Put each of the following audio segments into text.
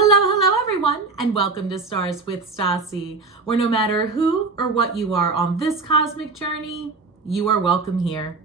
Hello everyone, and welcome to Stars with Stasi, where no matter who or what you are on this cosmic journey, you are welcome here.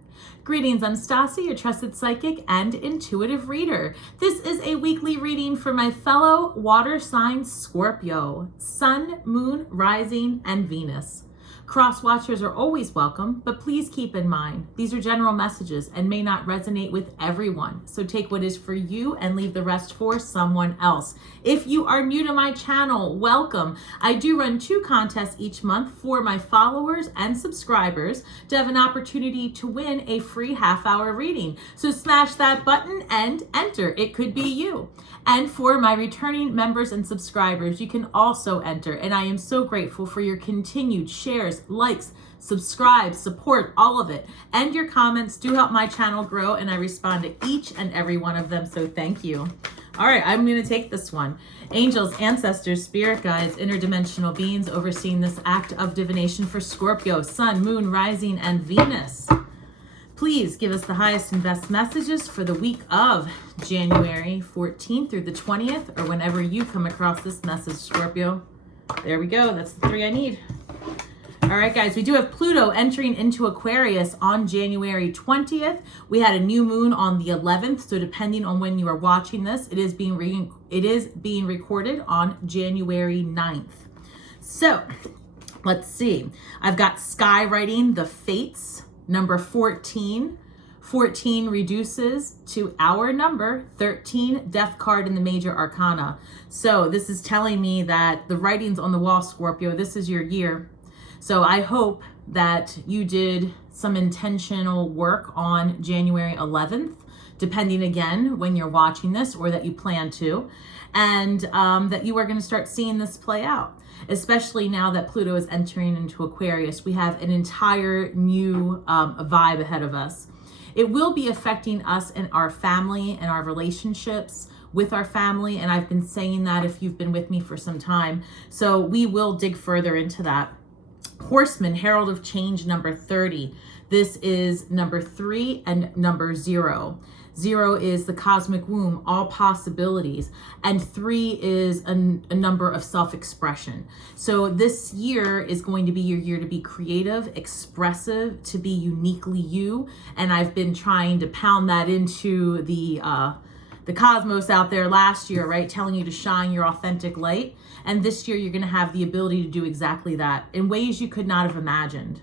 Greetings, I'm Stasi, your trusted psychic and intuitive reader. This is a weekly reading for my fellow water sign Scorpio, Sun, Moon, Rising, and Venus. Cross watchers are always welcome, but please keep in mind, these are general messages and may not resonate with everyone. So take what is for you and leave the rest for someone else. If you are new to my channel, welcome. I do run 2 contests each month for my followers and subscribers to have an opportunity to win a free half-hour reading. So smash that button and enter. It could be you. And for my returning members and subscribers, you can also enter. And I am so grateful for your continued shares, likes, subscribe, support, all of it. And your comments do help my channel grow, and I respond to each and every one of them. So thank you. All right, I'm going to take this one. Angels, ancestors, spirit guides, interdimensional beings overseeing this act of divination for Scorpio, Sun, Moon, Rising, and Venus. Please give us the highest and best messages for the week of January 14th through the 20th, or whenever you come across this message, Scorpio. There we go. That's the 3 I need. All right, guys, we do have Pluto entering into Aquarius on January 20th. We had a new moon on the 11th, so depending on when you are watching this, it is being recorded on January 9th. So, let's see. I've got skywriting the fates. Number 14. 14 reduces to our number 13, death card in the major arcana. So this is telling me that the writing's on the wall, Scorpio. This is your year. So I hope that you did some intentional work on January 11th, depending again when you're watching this, or that you plan to, and that you are going to start seeing this play out. Especially now that Pluto is entering into Aquarius, we have an entire new vibe ahead of us. It will be affecting us and our family and our relationships with our family. And I've been saying that if you've been with me for some time. So we will dig further into that. Horseman, Herald of Change, number 30. This is number 3 and number 0. 0 is the cosmic womb, all possibilities, and 3 is a number of self-expression. So this year is going to be your year to be creative, expressive, to be uniquely you. And I've been trying to pound that into the cosmos out there last year, right? Telling you to shine your authentic light. And this year you're going to have the ability to do exactly that in ways you could not have imagined.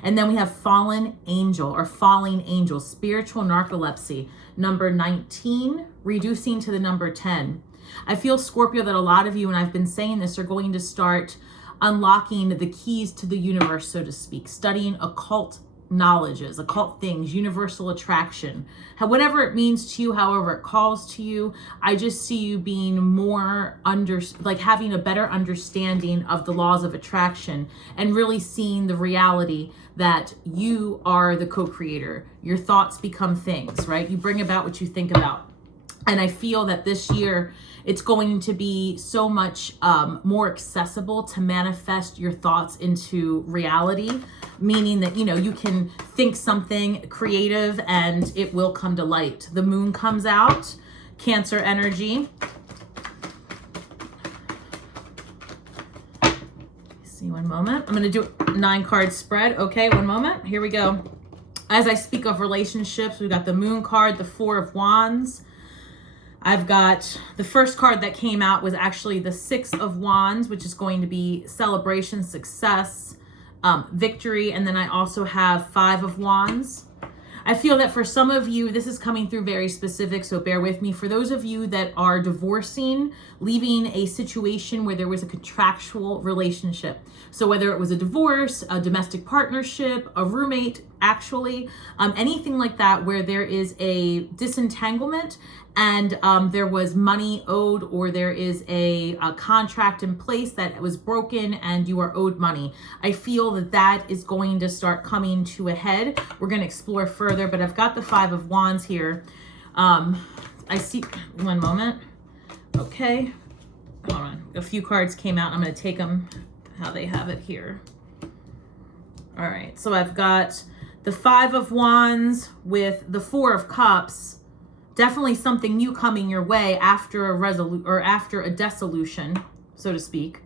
And then we have fallen angel or falling angel, spiritual narcolepsy, number 19, reducing to the number 10. I feel, Scorpio, that a lot of you, and I've been saying this, are going to start unlocking the keys to the universe, so to speak, studying occult knowledges, occult things, universal attraction, whatever it means to you, however it calls to you. I just see you being more having a better understanding of the laws of attraction and really seeing the reality that you are the co-creator. Your thoughts become things, right? You bring about what you think about. And I feel that this year it's going to be so much more accessible to manifest your thoughts into reality, meaning that, you can think something creative and it will come to light. The moon comes out, Cancer energy. See, one moment. I'm going to do a 9-card spread. Okay, one moment. Here we go. As I speak of relationships, we've got the moon card, the 4 of Wands. I've got the first card that came out was actually the 6 of Wands, which is going to be celebration, success, victory. And then I also have 5 of Wands. I feel that for some of you, this is coming through very specific, so bear with me. For those of you that are divorcing, leaving a situation where there was a contractual relationship. So whether it was a divorce, a domestic partnership, a roommate, actually, anything like that where there is a disentanglement and there was money owed, or there is a contract in place that was broken and you are owed money. I feel that that is going to start coming to a head. We're going to explore further, but I've got the 5 of Wands here. I see, one moment. Okay, hold on. A few cards came out. I'm going to take them how they have it here. All right, so I've got the 5 of Wands with the 4 of Cups Definitely something new coming your way after a dissolution, so to speak.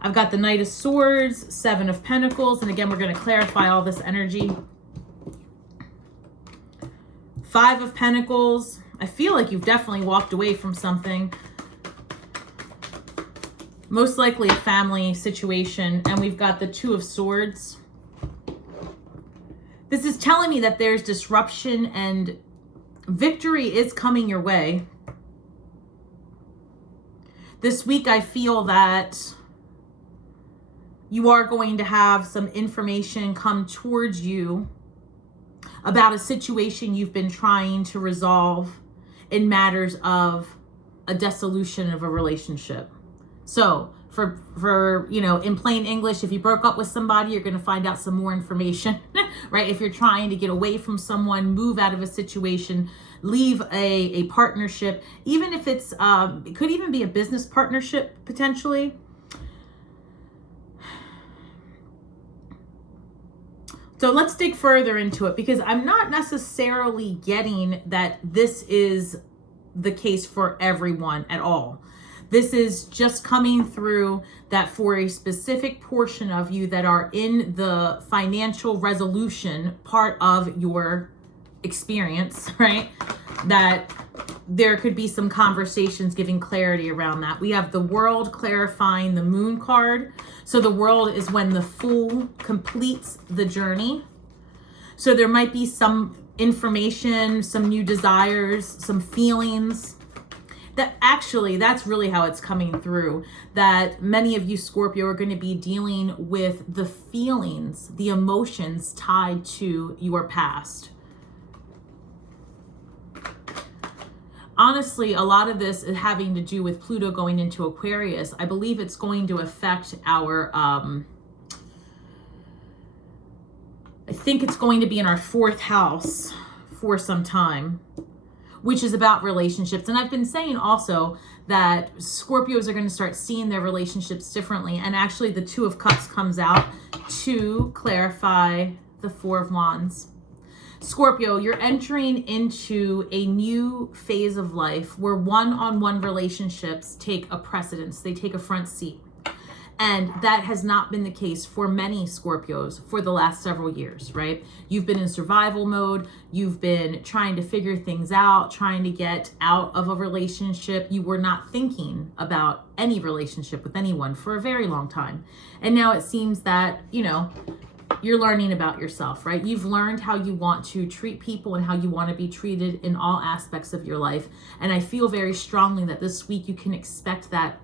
I've got the Knight of Swords, Seven of Pentacles, and again, we're going to clarify all this energy. Five of Pentacles. I feel like you've definitely walked away from something. Most likely a family situation. And we've got the Two of Swords. This is telling me that there's disruption and victory is coming your way. This week, I feel that you are going to have some information come towards you about a situation you've been trying to resolve in matters of a dissolution of a relationship. So for you know, in plain English, if you broke up with somebody, you're going to find out some more information, right? If you're trying to get away from someone, move out of a situation, leave a partnership, even if it's, it could even be a business partnership potentially. So let's dig further into it, because I'm not necessarily getting that this is the case for everyone at all. This is just coming through that for a specific portion of you that are in the financial resolution part of your experience, right? That there could be some conversations giving clarity around that. We have the World clarifying the Moon card. So the World is when the Fool completes the journey. So there might be some information, some new desires, some feelings. That actually, that's really how it's coming through. That many of you Scorpio are going to be dealing with the feelings, the emotions tied to your past. Honestly, a lot of this is having to do with Pluto going into Aquarius. I believe it's going to affect our, I think it's going to be in our 4th house for some time, which is about relationships. And I've been saying also that Scorpios are going to start seeing their relationships differently. And actually the Two of Cups comes out to clarify the Four of Wands. Scorpio, you're entering into a new phase of life where one-on-one relationships take a precedence. They take a front seat. And that has not been the case for many Scorpios for the last several years, right? You've been in survival mode. You've been trying to figure things out, trying to get out of a relationship. You were not thinking about any relationship with anyone for a very long time. And now it seems that, you know, you're learning about yourself, right? You've learned how you want to treat people and how you want to be treated in all aspects of your life. And I feel very strongly that this week you can expect that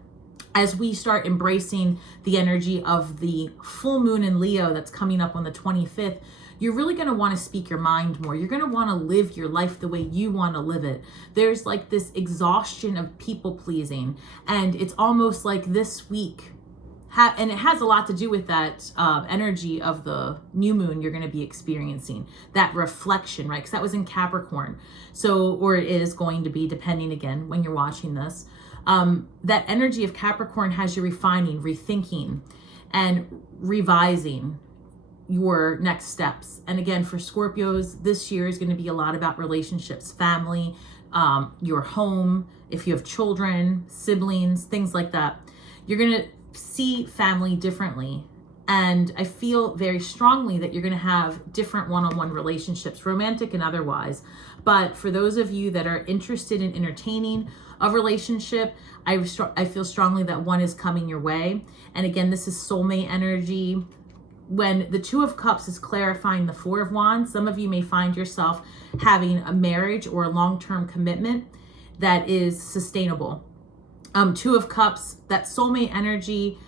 as we start embracing the energy of the full moon in Leo that's coming up on the 25th, you're really going to want to speak your mind more. You're going to want to live your life the way you want to live it. There's like this exhaustion of people pleasing. And it's almost like this week, and it has a lot to do with that energy of the new moon you're going to be experiencing, that reflection, right? Because that was in Capricorn. So, or it is going to be, depending again when you're watching this. That energy of Capricorn has you refining, rethinking, and revising your next steps. And again, for Scorpios, this year is going to be a lot about relationships, family, your home, if you have children, siblings, things like that. You're going to see family differently. And I feel very strongly that you're going to have different one-on-one relationships, romantic and otherwise. But for those of you that are interested in entertaining a relationship, I feel strongly that one is coming your way. And again, this is soulmate energy. When the Two of Cups is clarifying the Four of Wands, some of you may find yourself having a marriage or a long-term commitment that is sustainable. Two of Cups, that soulmate energy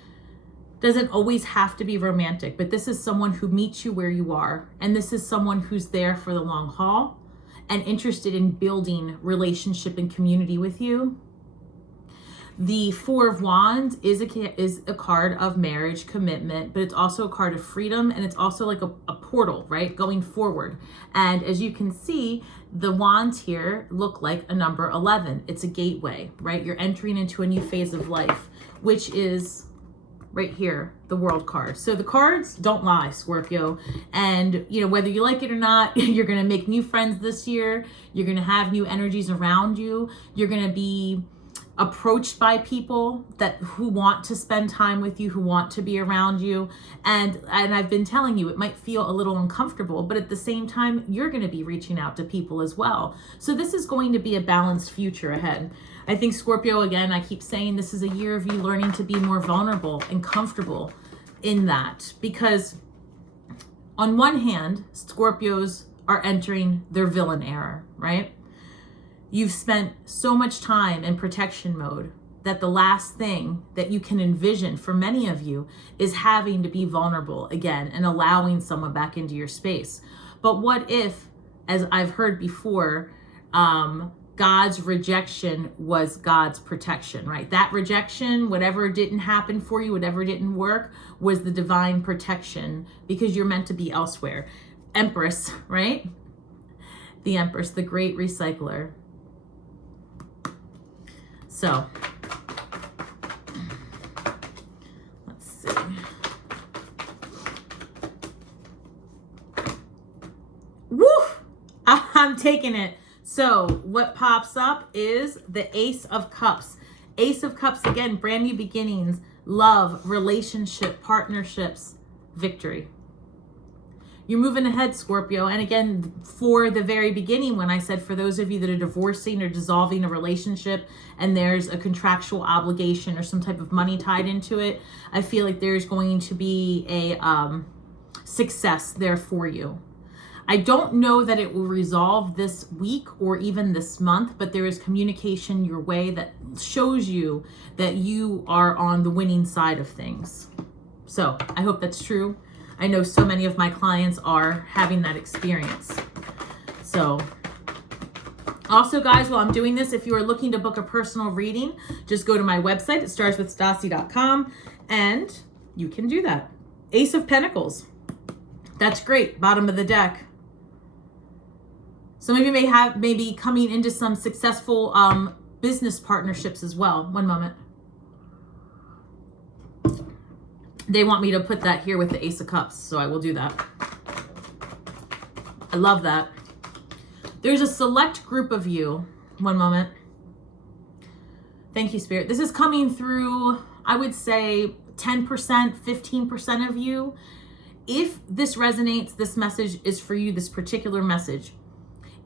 doesn't always have to be romantic, but this is someone who meets you where you are. And this is someone who's there for the long haul and interested in building relationship and community with you. The Four of Wands is a card of marriage, commitment, but it's also a card of freedom, and it's also like a portal, right? Going forward. And as you can see, the wands here look like a number 11. It's a gateway, right? You're entering into a new phase of life, which is right here, the World card. So the cards don't lie, Scorpio. And, you know, whether you like it or not, you're going to make new friends this year. You're going to have new energies around you. You're going to be approached by people who want to spend time with you, who want to be around you. And I've been telling you, it might feel a little uncomfortable, but at the same time, you're going to be reaching out to people as well. So this is going to be a balanced future ahead. I think Scorpio, again, I keep saying this is a year of you learning to be more vulnerable and comfortable in that, because on one hand, Scorpios are entering their villain era, right? You've spent so much time in protection mode that the last thing that you can envision for many of you is having to be vulnerable again and allowing someone back into your space. But what if, as I've heard before, God's rejection was God's protection, right? That rejection, whatever didn't happen for you, whatever didn't work, was the divine protection because you're meant to be elsewhere. Empress, right? The Empress, the great recycler. So, let's see. Woo! I'm taking it. So, what pops up is the Ace of Cups. Ace of Cups, again, brand new beginnings, love, relationship, partnerships, victory. You're moving ahead, Scorpio. And again, for the very beginning, when I said for those of you that are divorcing or dissolving a relationship and there's a contractual obligation or some type of money tied into it, I feel like there's going to be a success there for you. I don't know that it will resolve this week or even this month, but there is communication your way that shows you that you are on the winning side of things. So I hope that's true. I know so many of my clients are having that experience. So also, guys, while I'm doing this, if you are looking to book a personal reading, just go to my website at starswithstasi.com and you can do that. Ace of Pentacles. That's great. Bottom of the deck. Some of you may be coming into some successful business partnerships as well. One moment. They want me to put that here with the Ace of Cups, so I will do that. I love that. There's a select group of you. One moment. Thank you, Spirit. This is coming through, I would say, 10%, 15% of you. If this resonates, this message is for you, this particular message.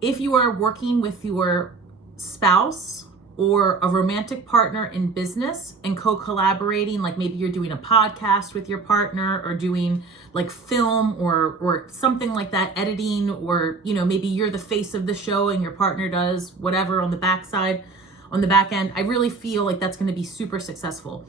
If you are working with your spouse or a romantic partner in business and co-collaborating, like maybe you're doing a podcast with your partner or doing like film or something like that, editing, or, you know, maybe you're the face of the show and your partner does whatever on the backside, on the back end, I really feel like that's going to be super successful.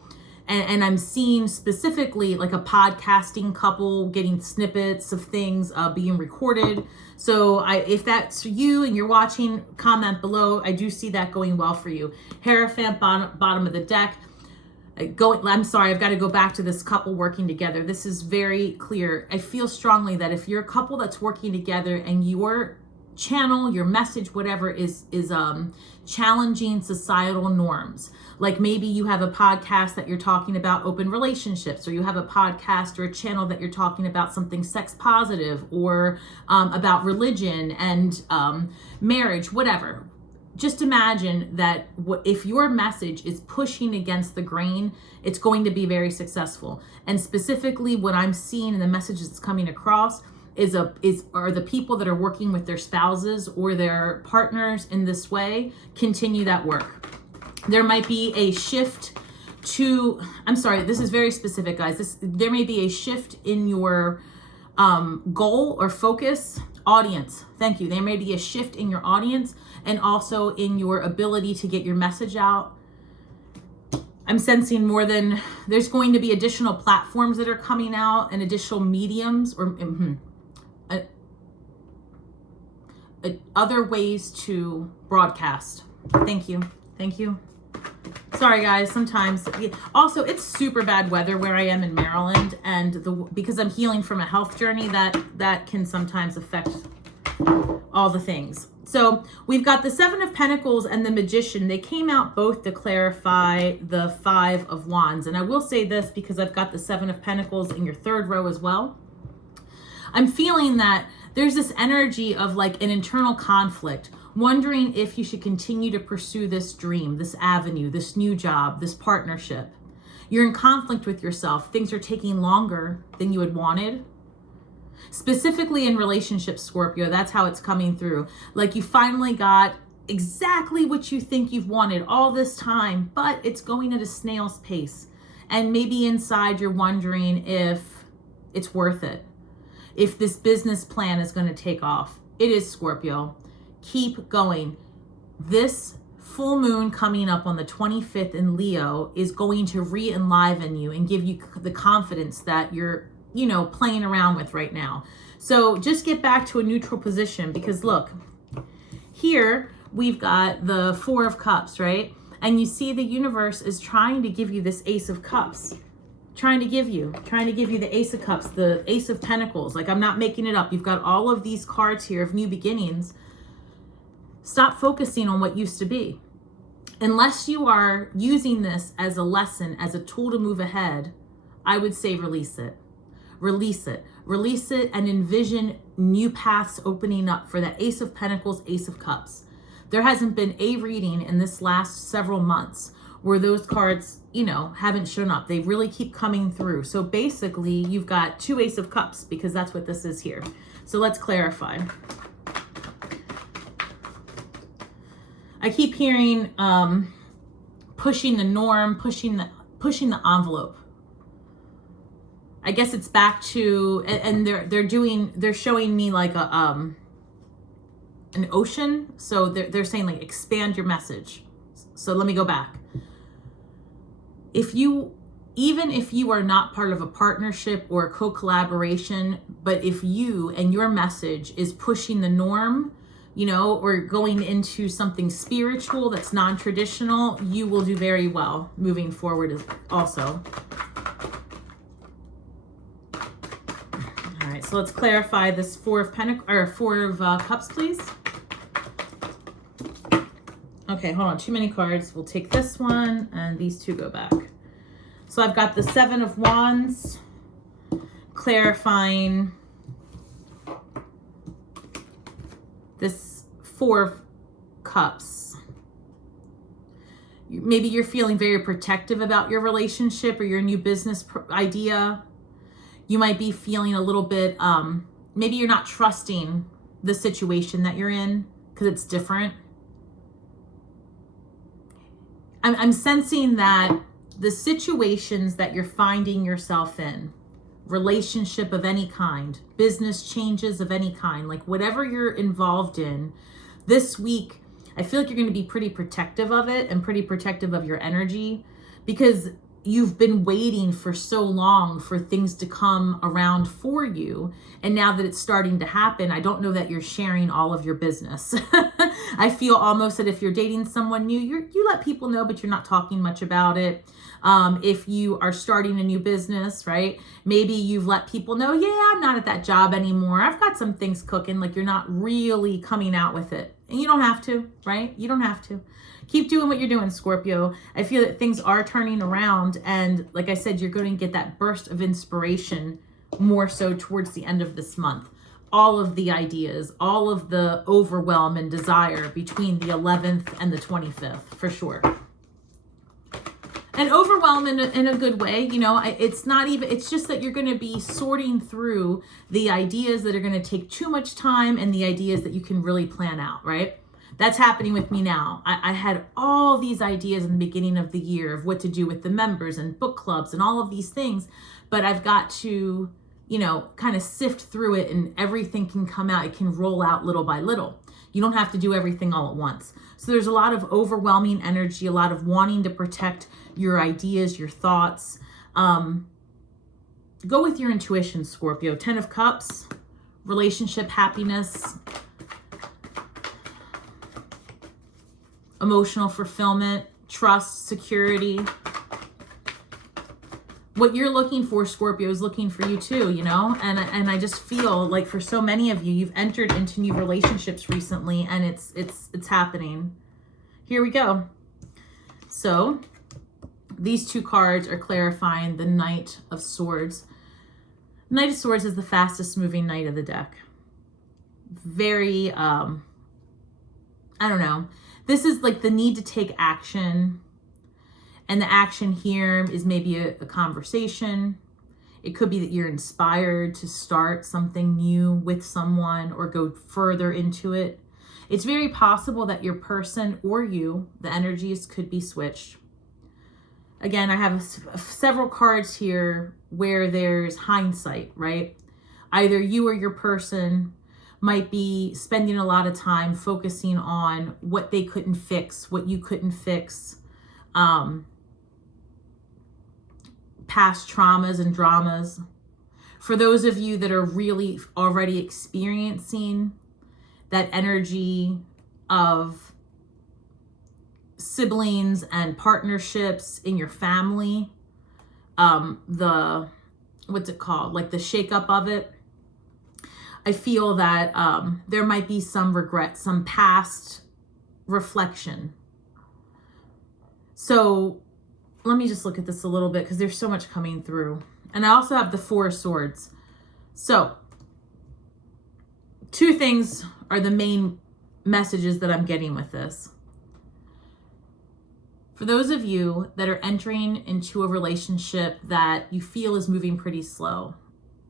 And I'm seeing specifically like a podcasting couple getting snippets of things being recorded. So if that's you and you're watching, comment below. I do see that going well for you. Hierophant, bottom of the deck. I'm sorry, I've got to go back to this couple working together. This is very clear. I feel strongly that if you're a couple that's working together and your channel, your message, whatever is challenging societal norms. Like maybe you have a podcast that you're talking about open relationships, or you have a podcast or a channel that you're talking about something sex positive, or about religion and marriage, whatever. Just imagine that if your message is pushing against the grain, it's going to be very successful. And specifically what I'm seeing in the message that's coming across are the people that are working with their spouses or their partners in this way, continue that work. There might be a shift to, I'm sorry, this is very specific, guys. There may be a shift in your goal or focus audience. Thank you. There may be a shift in your audience and also in your ability to get your message out. I'm sensing there's going to be additional platforms that are coming out and additional mediums or other ways to broadcast. Thank you. Thank you. Sorry, guys. Sometimes also it's super bad weather where I am in Maryland, and because I'm healing from a health journey, that can sometimes affect all the things. So we've got the Seven of Pentacles and the Magician. They came out both to clarify the Five of Wands. And I will say this because I've got the Seven of Pentacles in your third row as well. I'm feeling that there's this energy of like an internal conflict, wondering if you should continue to pursue this dream, this avenue, this new job, this partnership. You're in conflict with yourself. Things are taking longer than you had wanted. Specifically in relationships, Scorpio, that's how it's coming through. Like you finally got exactly what you think you've wanted all this time, but it's going at a snail's pace. And maybe inside you're wondering if it's worth it, if this business plan is going to take off. It is, Scorpio. Keep going. This full moon coming up on the 25th in Leo is going to re-enliven you and give you the confidence that you're playing around with right now. So just get back to a neutral position, because look, here we've got the Four of Cups, right? And you see the universe is trying to give you this Ace of Cups, trying to give you the Ace of Cups, the Ace of Pentacles. Like, I'm not making it up. You've got all of these cards here of new beginnings. Stop focusing on what used to be. Unless you are using this as a lesson, as a tool to move ahead, I would say release it. Release it. Release it and envision new paths opening up for that Ace of Pentacles, Ace of Cups. There hasn't been a reading in this last several months where those cards, haven't shown up. They really keep coming through. So basically, you've got two Ace of Cups, because that's what this is here. So let's clarify. I keep hearing pushing the norm, pushing the envelope. I guess it's back to, and they're showing me like an ocean. So they're saying like expand your message. So let me go back. Even if you are not part of a partnership or a co-collaboration, but if you and your message is pushing the norm, or going into something spiritual that's non-traditional, you will do very well moving forward also. All right, so let's clarify this Four of Cups, please. Okay, hold on, too many cards. We'll take this one, and these two go back. So I've got the Seven of Wands, clarifying this Four of Cups. Maybe you're feeling very protective about your relationship or your new business idea. You might be feeling a little bit, maybe you're not trusting the situation that you're in because it's different. I'm sensing that the situations that you're finding yourself in, relationship of any kind, business changes of any kind, like whatever you're involved in this week, I feel like you're going to be pretty protective of it and pretty protective of your energy, because you've been waiting for so long for things to come around for you. And now that it's starting to happen, I don't know that you're sharing all of your business. I feel almost that if you're dating someone new, you let people know, but you're not talking much about it. If you are starting a new business, right? Maybe you've let people know, yeah, I'm not at that job anymore. I've got some things cooking. Like, you're not really coming out with it. And you don't have to, right? You don't have to. Keep doing what you're doing, Scorpio. I feel that things are turning around. And like I said, you're going to get that burst of inspiration more so towards the end of this month. All of the ideas, all of the overwhelm and desire between the 11th and the 25th, for sure. And overwhelm in a good way, it's just that you're going to be sorting through the ideas that are going to take too much time and the ideas that you can really plan out, right? That's happening with me now. I had all these ideas in the beginning of the year of what to do with the members and book clubs and all of these things, but I've got to, kind of sift through it, and everything can come out. It can roll out little by little. You don't have to do everything all at once. So there's a lot of overwhelming energy, a lot of wanting to protect your ideas, your thoughts. Go with your intuition, Scorpio. 10 of Cups, relationship, happiness, emotional fulfillment, trust, security. what you're looking for, Scorpio, is looking for you too, you know? And I just feel like for so many of you, you've entered into new relationships recently, and it's happening. Here we go. So these two cards are clarifying the Knight of Swords. Knight of Swords is the fastest moving knight of the deck. Very, I don't know. This is like the need to take action. And the action here is maybe a conversation. It could be that you're inspired to start something new with someone or go further into it. It's very possible that your person or you, the energies could be switched. Again, I have several cards here where there's hindsight, right? Either you or your person might be spending a lot of time focusing on what they couldn't fix, what you couldn't fix, past traumas and dramas. For those of you that are really already experiencing that energy of siblings and partnerships in your family, what's it called? Like the shakeup of it. I feel that there might be some regret, some past reflection. So let me just look at this a little bit because there's so much coming through. And I also have the Four of Swords. So two things are the main messages that I'm getting with this. For those of you that are entering into a relationship that you feel is moving pretty slow,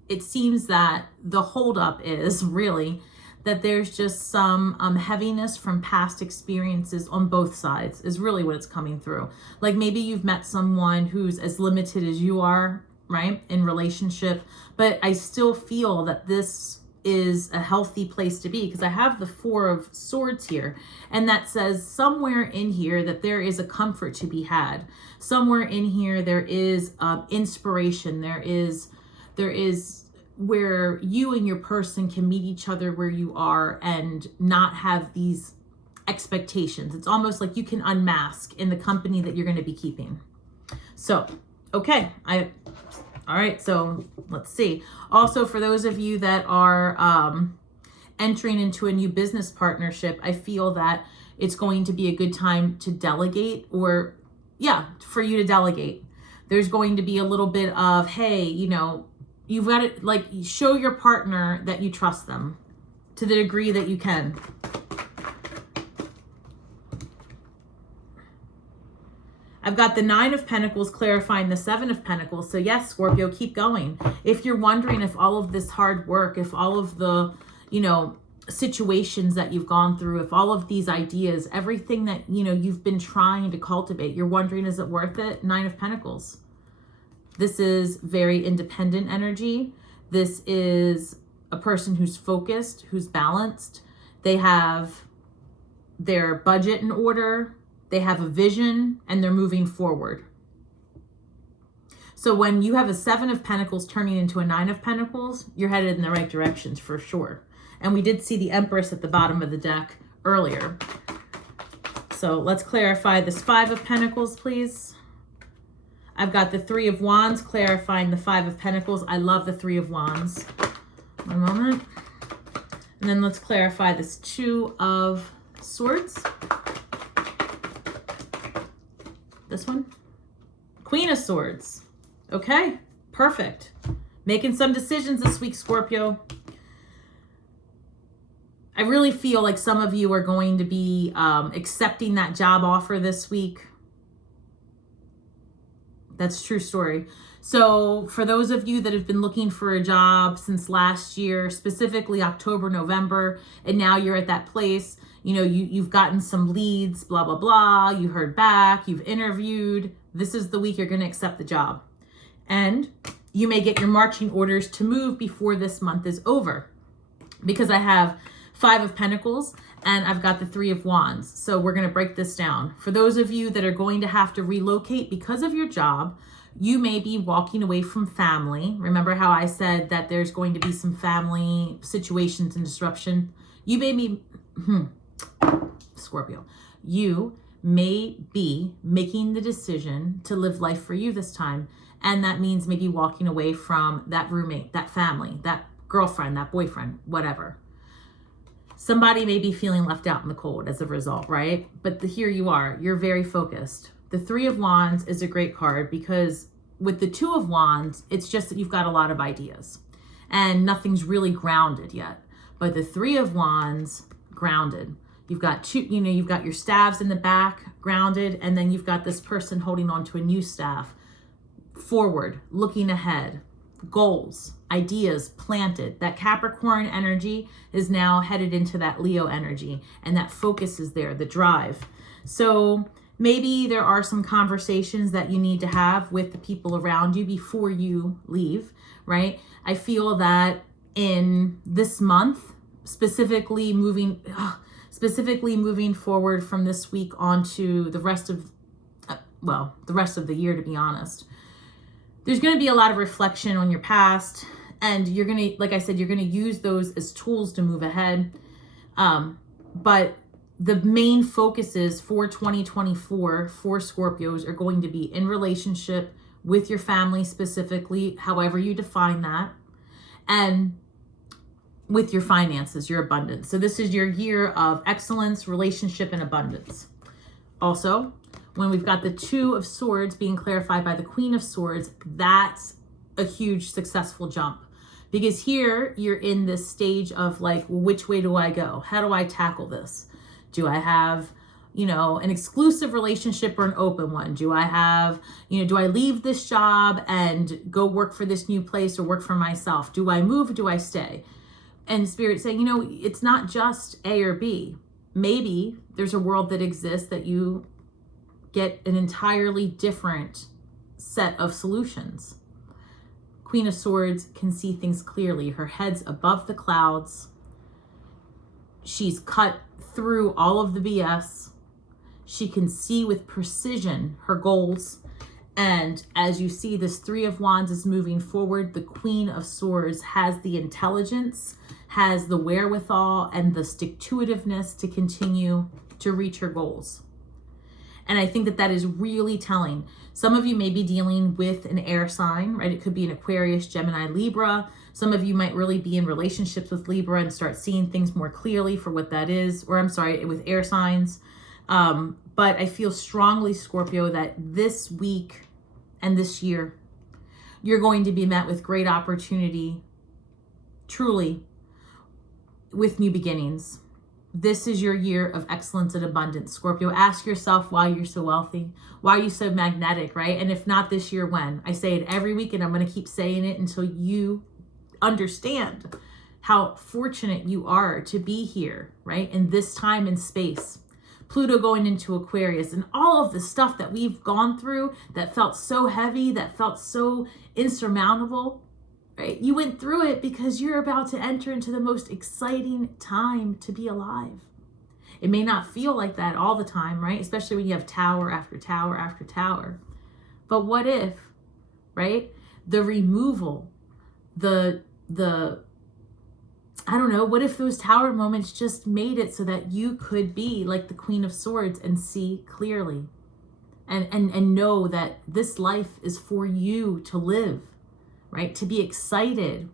it seems that the holdup is really that there's just some heaviness from past experiences on both sides is really what it's coming through. Like maybe you've met someone who's as limited as you are, right, in relationship, but I still feel that this is a healthy place to be because I have the Four of Swords here, and that says somewhere in here that there is a comfort to be had. Somewhere in here there is inspiration. There is where you and your person can meet each other where you are and not have these expectations. It's almost like you can unmask in the company that you're going to be keeping. So, okay. All right. So let's see. Also, for those of you that are entering into a new business partnership, I feel that it's going to be a good time to delegate, or for you to delegate. There's going to be a little bit of, hey, you know, you've got to like show your partner that you trust them to the degree that you can. I've got the Nine of Pentacles clarifying the Seven of Pentacles. So yes, Scorpio, keep going. If you're wondering if all of this hard work, if all of the, you know, situations that you've gone through, if all of these ideas, everything that, you know, you've been trying to cultivate, you're wondering, is it worth it? Nine of Pentacles. This is very independent energy. This is a person who's focused, who's balanced. They have their budget in order. They have a vision, and they're moving forward. So when you have a Seven of Pentacles turning into a Nine of Pentacles, you're headed in the right directions for sure. And we did see the Empress at the bottom of the deck earlier. So let's clarify this Five of Pentacles, please. I've got the Three of Wands clarifying the Five of Pentacles. I love the Three of Wands. One moment. And then let's clarify this Two of Swords. This one. Queen of Swords. Okay, perfect. Making some decisions this week, Scorpio. I really feel like some of you are going to be accepting that job offer this week. That's a true story. So for those of you that have been looking for a job since last year, specifically October, November, and now you're at that place, you know, you've gotten some leads, blah, blah, blah. You heard back, you've interviewed. This is the week you're going to accept the job. And you may get your marching orders to move before this month is over, because I have Five of Pentacles and I've got the Three of Wands. So we're going to break this down. For those of you that are going to have to relocate because of your job, you may be walking away from family. Remember how I said that there's going to be some family situations and disruption? You may be, Scorpio, you may be making the decision to live life for you this time. And that means maybe walking away from that roommate, that family, that girlfriend, that boyfriend, whatever. Somebody may be feeling left out in the cold as a result, right? But here you are, you're very focused. The Three of Wands is a great card because with the Two of Wands, it's just that you've got a lot of ideas and nothing's really grounded yet. But the Three of Wands, grounded. You've got two, you've got your staves in the back, grounded, and then you've got this person holding on to a new staff, forward, looking ahead, goals, ideas planted. That Capricorn energy is now headed into that Leo energy, and that focus is there, the drive. So maybe there are some conversations that you need to have with the people around you before you leave, right? I feel that in this month, specifically moving forward from this week onto the rest of, the rest of the year, to be honest, there's going to be a lot of reflection on your past, and you're going to, like I said, you're going to use those as tools to move ahead. But the main focuses for 2024 for Scorpios are going to be in relationship with your family, specifically, however you define that, and with your finances, your abundance. So this is your year of excellence, relationship, and abundance. Also, when we've got the Two of Swords being clarified by the Queen of Swords, that's a huge successful jump. Because here you're in this stage of like, which way do I go? How do I tackle this? Do I have, an exclusive relationship or an open one? Do I have, do I leave this job and go work for this new place or work for myself? Do I move? Do I stay? And Spirit saying, it's not just A or B. Maybe there's a world that exists that you get an entirely different set of solutions. Queen of Swords can see things clearly. Her head's above the clouds. She's cut through all of the BS. She can see with precision her goals. And as you see, this Three of Wands is moving forward. The Queen of Swords has the intelligence, has the wherewithal, and the stick-to-itiveness to continue to reach her goals. And I think that is really telling. Some of you may be dealing with an air sign, right? It could be an Aquarius, Gemini, Libra. Some of you might really be in relationships with Libra and start seeing things more clearly for what that is, with air signs. But I feel strongly, Scorpio, that this week and this year, you're going to be met with great opportunity, truly, with new beginnings. This is your year of excellence and abundance, Scorpio. Ask yourself why you're so wealthy. Why are you so magnetic, right? And if not this year, when? I say it every week, and I'm going to keep saying it until you understand how fortunate you are to be here, right? In this time and space. Pluto going into Aquarius and all of the stuff that we've gone through that felt so heavy, that felt so insurmountable, right? You went through it because you're about to enter into the most exciting time to be alive. It may not feel like that all the time, right? Especially when you have tower after tower after tower. But what if, right? The removal, what if those tower moments just made it so that you could be like the Queen of Swords and see clearly and know that this life is for you to live, right? To be excited,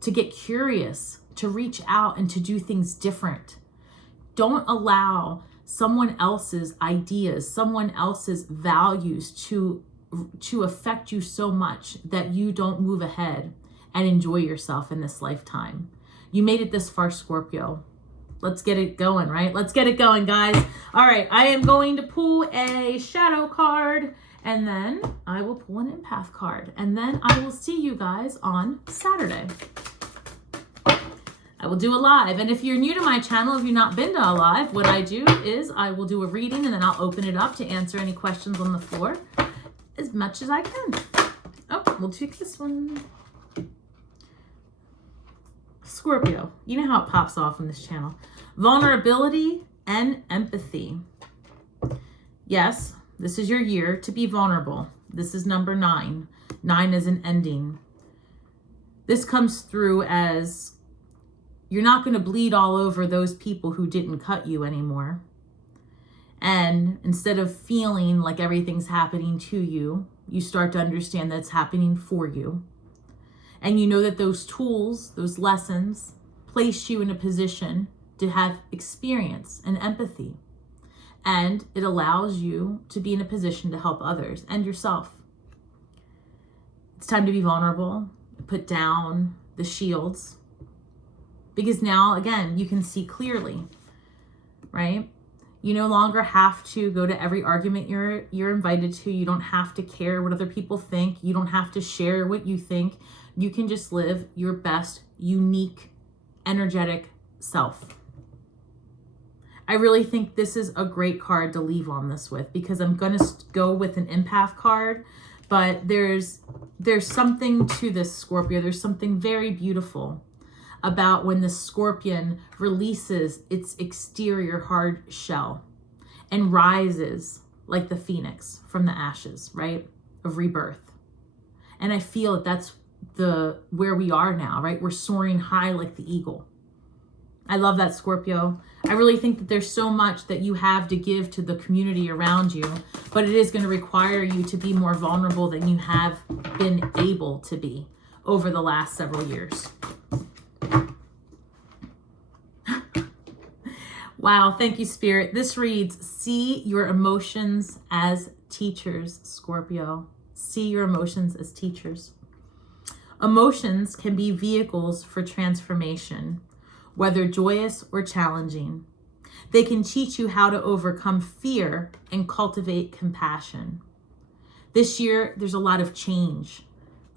to get curious, to reach out and to do things different. Don't allow someone else's ideas, someone else's values to affect you so much that you don't move ahead and enjoy yourself in this lifetime. You made it this far, Scorpio. Let's get it going, right? Let's get it going, guys. All right, I am going to pull a shadow card, and then I will pull an empath card, and then I will see you guys on Saturday. I will do a live, and if you're new to my channel, if you've not been to a live, what I do is I will do a reading, and then I'll open it up to answer any questions on the floor as much as I can. Oh, we'll take this one. Scorpio, you know how it pops off in this channel. Vulnerability and empathy. Yes, this is your year to be vulnerable. This is number 9. 9 is an ending. This comes through as you're not going to bleed all over those people who didn't cut you anymore. And instead of feeling like everything's happening to you, you start to understand that it's happening for you. And you know that those tools, those lessons, place you in a position to have experience and empathy. And it allows you to be in a position to help others and yourself. It's time to be vulnerable, put down the shields, because now, again, you can see clearly, right? You no longer have to go to every argument you're invited to. You don't have to care what other people think. You don't have to share what you think. You can just live your best, unique, energetic self. I really think this is a great card to leave on this with, because I'm going to go with an empath card, but there's something to this, Scorpio. There's something very beautiful about when the scorpion releases its exterior hard shell and rises like the phoenix from the ashes, right, of rebirth. And I feel that that's where we are now, right? We're soaring high like the eagle. I love that, Scorpio. I really think that there's so much that you have to give to the community around you, but it is going to require you to be more vulnerable than you have been able to be over the last several years. Wow, thank you, Spirit. This reads, see your emotions as teachers, Scorpio. See your emotions as teachers. Emotions can be vehicles for transformation, whether joyous or challenging. They can teach you how to overcome fear and cultivate compassion. This year, there's a lot of change.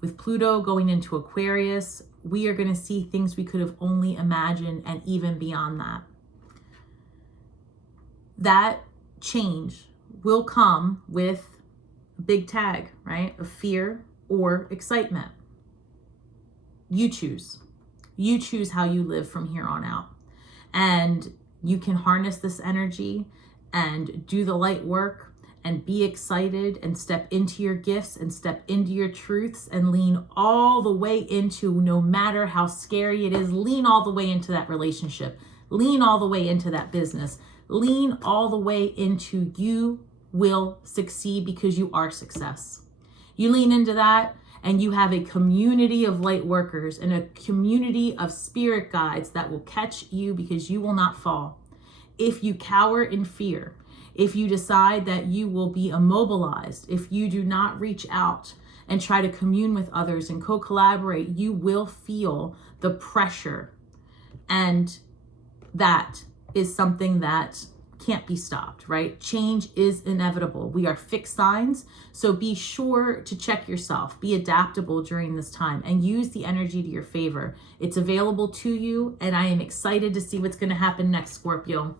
With Pluto going into Aquarius, we are going to see things we could have only imagined, and even beyond that. That change will come with a big tag, right, of fear or excitement. You choose. You choose how you live from here on out. And you can harness this energy and do the light work and be excited and step into your gifts and step into your truths and lean all the way into, no matter how scary it is, lean all the way into that relationship. Lean all the way into that business. Lean all the way into you will succeed because you are success. You lean into that and you have a community of light workers and a community of spirit guides that will catch you because you will not fall. If you cower in fear, if you decide that you will be immobilized, if you do not reach out and try to commune with others and co-collaborate, you will feel the pressure. And that is something that can't be stopped, right? Change is inevitable. We are fixed signs. So be sure to check yourself, be adaptable during this time, and use the energy to your favor. It's available to you, and I am excited to see what's going to happen next, Scorpio.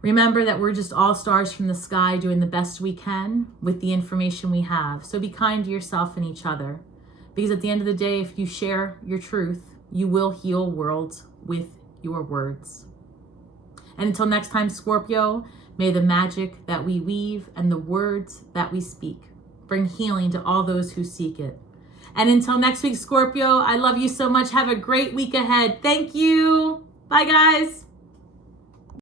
Remember that we're just all stars from the sky doing the best we can with the information we have. So be kind to yourself and each other, because at the end of the day, if you share your truth, you will heal worlds with your words. And until next time, Scorpio, may the magic that we weave and the words that we speak bring healing to all those who seek it. And until next week, Scorpio, I love you so much. Have a great week ahead. Thank you. Bye, guys.